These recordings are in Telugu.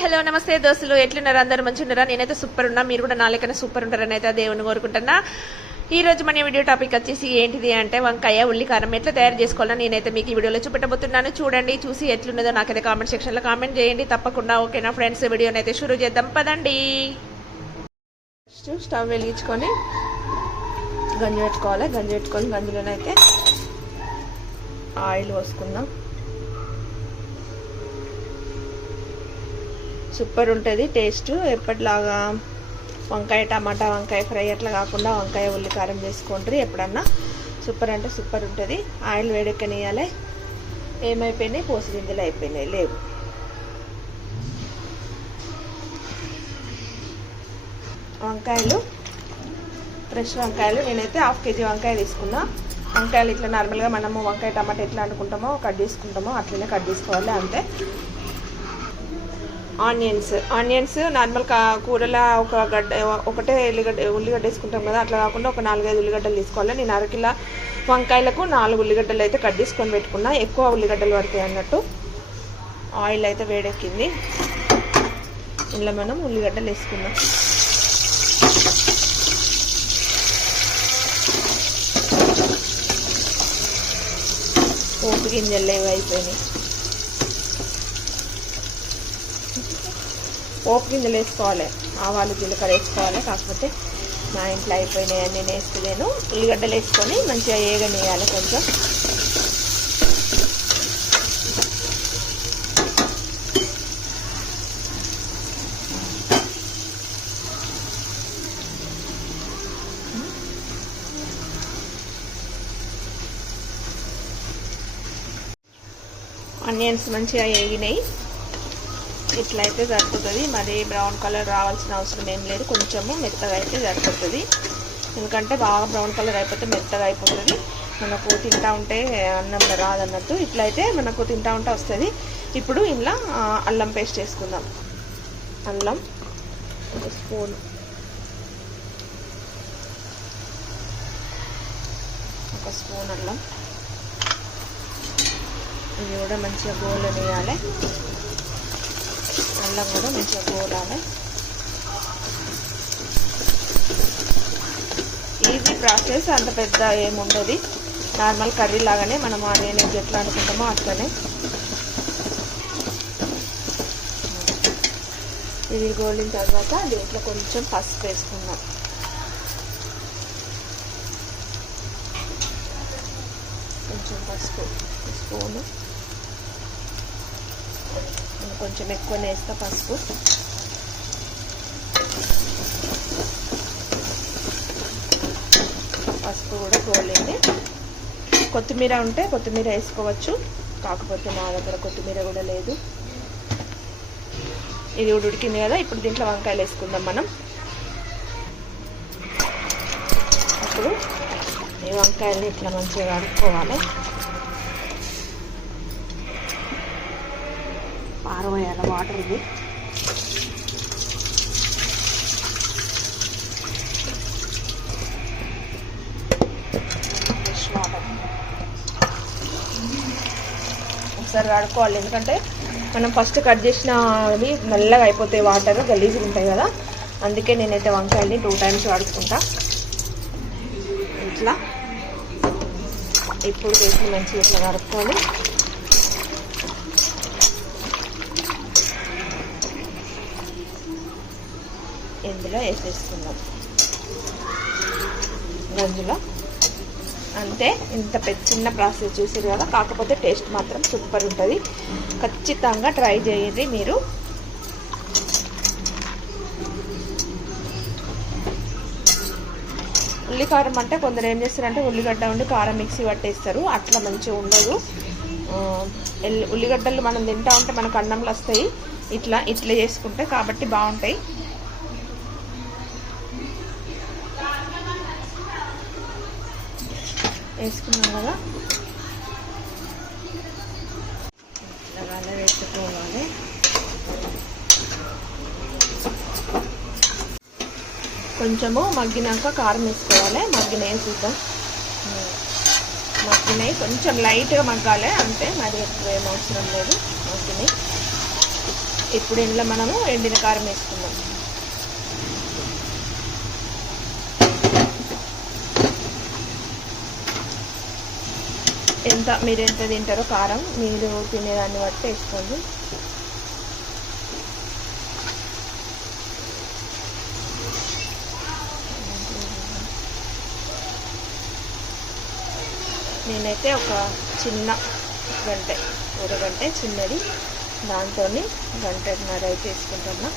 హలో నమస్తే దోస్తులు. ఎట్లున్నారు? అందరూ మంచి ఉన్నారా నేనైతే సూపర్ ఉన్నా. మీరు కూడా నా లెక్కన సూపర్ ఉంటారని అయితే దేవుని కోరుకుంటున్నా. ఈ రోజు మన వీడియో టాపిక్ వచ్చేసి ఏంటిది అంటే వంకాయ ఉల్లి కారం ఎట్లా తయారు చేసుకోవాలని నేనైతే మీకు ఈ వీడియోలో చూపెట్టబోతున్నాను. చూడండి చూసి ఎట్లున్నదో నాకైతే కామెంట్ సెక్షన్లో కామెంట్ చేయండి. తప్పకుండా ఓకేనా ఫ్రెండ్స్ వీడియోని అయితే షురూ చేద్దాం. పదండి. ఫస్ట్ స్టవ్ వెలిగించుకొని గంజి పెట్టుకోవాలి. గంజి పెట్టుకొని గంజిలోనైతే ఆయిల్ పోసుకుందాం. సూపర్ ఉంటుంది టేస్ట్. ఎప్పటిలాగా వంకాయ టమాటా వంకాయ ఫ్రై అట్లా కాకుండా వంకాయ ఉల్లి కారం చేసుకోండి ఎప్పుడన్నా సూపర్ అంటే సూపర్ ఉంటుంది. ఆయిల్ వేడెక్కనియాలి ఏమైపోయినాయి? పోసి గింజలు అయిపోయినాయి. లేవు. వంకాయలు ఫ్రెష్ వంకాయలు. నేనైతే హాఫ్ కేజీ వంకాయ తీసుకున్నా. వంకాయలు ఇట్లా నార్మల్గా మనము వంకాయ టమాటా ఎట్లా అనుకుంటామో కట్ చేసుకుంటామో అట్లనే కట్ చేసుకోవాలి అంతే. ఆనియన్స్. ఆనియన్స్ నార్మల్ కా కూరల ఒక గడ్డ ఒకటే ఉల్లిగడ్డ ఉల్లిగడ్డ వేసుకుంటాం కదా అట్లా కాకుండా ఒక నాలుగైదు ఉల్లిగడ్డలు తీసుకోవాలి. నేను అరకిల వంకాయలకు నాలుగు ఉల్లిగడ్డలు అయితే కట్ చేసుకొని పెట్టుకున్నా. ఎక్కువ ఉల్లిగడ్డలు పడతాయి అన్నట్టు. ఆయిల్ అయితే వేడెక్కింది. ఇందులో మనం ఉల్లిగడ్డలు వేసుకుందాం. పోపు గింజలు లేవు అయిపోయినాయి పోపు గింజలు వేసుకోవాలి. ఆవాలు జీలకర్ర వేసుకోవాలి. కాకపోతే మా ఇంట్లో అయిపోయినాయి అన్నీ నేను వేస్తలేను ఉల్లిగడ్డలు వేసుకొని మంచిగా ఏగనేయాలి కొంచెం. ఆనియన్స్ మంచిగా వేగినాయి ఇట్లా అయితే సరిపోతుంది. మరి బ్రౌన్ కలర్ రావాల్సిన అవసరం ఏం లేదు. కొంచెము మెత్తగా అయితే సరిపోతుంది. ఎందుకంటే బాగా బ్రౌన్ కలర్ అయిపోతే మెత్తగా అయిపోతుంది. మనకు తింటా ఉంటే అన్నం రాదన్నట్టు ఇట్లా అయితే మనకు తింటా ఉంటే వస్తుంది. ఇప్పుడు ఇలా అల్లం పేస్ట్ వేసుకుందాం అల్లం ఒక స్పూన్. ఒక స్పూన్ అల్లం. ఇది కూడా మంచిగా గోలు వేయాలి అల్లం కూడా మంచిగా గోలాలి ఈజీ ప్రాసెస్ అంత పెద్ద ఏముండదు. నార్మల్ కర్రీ లాగానే మనం ఆనియన్ ఎట్లా అనుకుంటామో అట్లనే. ఇది గోలిన తర్వాత దీంట్లో కొంచెం పసుపు వేసుకుందాం. కొంచెం పసుపు స్పూను. కొంచెం ఎక్కువనే వేస్తా పసుపు పసుపు కూడా గోలింది కొత్తిమీర ఉంటే కొత్తిమీర వేసుకోవచ్చు. కాకపోతే మా దగ్గర కొత్తిమీర కూడా లేదు. ఇది కూడా ఉడికింది కదా ఇప్పుడు దీంట్లో వంకాయలు వేసుకుందాం మనం. అప్పుడు ఈ వంకాయల్ని ఇట్లా మంచిగా కడుక్కోవాలి. పారవేయాలి వాటర్ ఇది. ఫ్రెష్ వాటర్ ఒకసారి వాడుకోవాలి ఎందుకంటే మనం ఫస్ట్ కట్ చేసినవి నల్లగా అయిపోతాయి వాటర్ గలీజ్గా ఉంటాయి కదా. అందుకే నేనైతే వంకాయల్ని టూ టైమ్స్ వాడుకుంటా. ఇట్లా. ఇప్పుడు చేసిన మంచిగా ఇట్లా కడుక్కొని ఇందులో వేసేసుకుందాం గంజులో. అంతే ఇంత పెద్ద చిన్న ప్రాసెస్ చూసారు కదా కాకపోతే టేస్ట్ మాత్రం సూపర్ ఉంటుంది. ఖచ్చితంగా ట్రై చేయండి మీరు. ఉల్లి కారం అంటే కొందరు ఏం చేస్తారంటే ఉల్లిగడ్డ ఉండి కారం మిక్సీ పట్టేస్తారు. అట్లా మంచిగా ఉండదు. ఉల్లిగడ్డలు మనం తింటా ఉంటే మనకు అన్నంలో వస్తాయి. ఇట్లా ఇట్లా చేసుకుంటే కాబట్టి బాగుంటాయి. వేసుకున్నాం కదా. ఇట్లా వేసుకోవాలి కొంచెము మగ్గినాక కారం వేసుకోవాలి. మగ్గినాయి చూద్దాం. మగ్గినాయి. కొంచెం లైట్గా మగ్గాలి. అంటే మరి ఎక్కువ ఏం అవసరం లేదు. మగ్గినాయి. ఇప్పుడు ఇంట్లో మనము ఎండిన కారం వేసుకుందాం. ఎంత మీరు ఎంత తింటారో కారం మీరు తినేదాన్ని బట్టి వేసుకోండి. నేనైతే ఒక చిన్న గంటె ఊరగంటే చిన్నది. దాంతో గంటన్నర అయితే వేసుకుంటున్నా.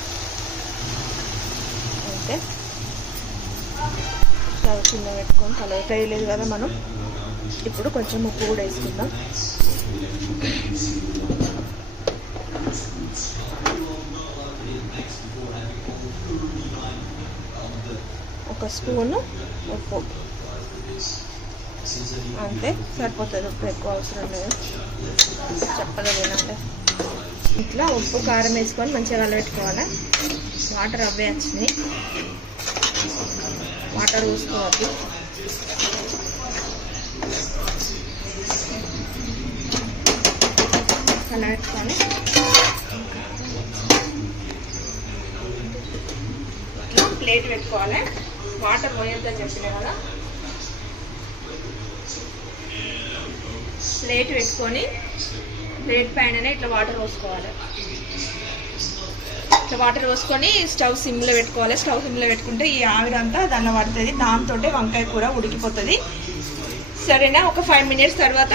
అంతే. చిన్న పెట్టుకొని కలర్ వేయలేదు కదా మనం. ఇప్పుడు కొంచెం ఉప్పు కూడా వేసుకుందాం. ఒక స్పూను ఉప్పు. అంతే సరిపోతుంది ఉప్పు ఎక్కువ అవసరం లేదు. చెప్పగా ఇట్లా ఉప్పు కారం వేసుకొని మంచిగా కలబెట్టుకోవాలి? వాటర్ అవే వచ్చినాయి. వాటర్ పోసుకోవద్దు కలబెట్టుకొని ఇట్లా ప్లేట్ పెట్టుకోవాలి. వాటర్ పోయొద్దని చెప్పిన కదా. ప్లేట్ పెట్టుకొని ప్లేట్ పైన ఇట్లా వాటర్ పోసుకోవాలి. ఇట్లా వాటర్ పోసుకొని స్టవ్ సిమ్లో పెట్టుకోవాలి. స్టవ్ సిమ్లో పెట్టుకుంటే ఈ ఆవిరంతా దానిలో పడుతుంది. దాంతో వంకాయ కూర ఉడికిపోతుంది. సరేనా? ఒక ఫైవ్ మినిట్స్ తర్వాత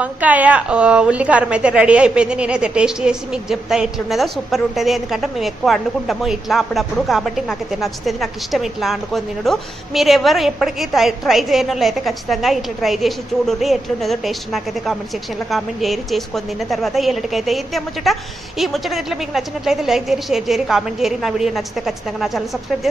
వంకాయ ఉల్లికారం అయితే రెడీ అయిపోయింది. నేనైతే టేస్ట్ చేసి మీకు చెప్తా ఎట్లున్నదో సూపర్ ఉంటుంది. ఎందుకంటే మేము ఎక్కువ వండుకుంటాము ఇట్లా అప్పుడప్పుడు కాబట్టి నాకైతే నచ్చుతుంది. నాకు ఇష్టం ఇట్లా వండుకొని తినడు. మీరు ఎవరు ఎప్పటికీ ట్రై ట్రై చేయని అయితే ఖచ్చితంగా ఇట్లా ట్రై చేసి చూడుర్రి ఎట్లున్నదో టేస్ట్ నాకైతే కామెంట్ సెక్షన్లో కామెంట్ చేయరు చేసుకొని తిన్న తర్వాత ఎల్లటికైతే ఇంతే ముచ్చట. ఈ ముచ్చట ఇట్లా మీకు నచ్చినట్లయితే లైక్ చేయరు షేర్ చేయరు కామెంట్ చేయరు నా వీడియో నచ్చితే ఖచ్చితంగా నా ఛానల్ సబ్స్క్రైబ్ చేసి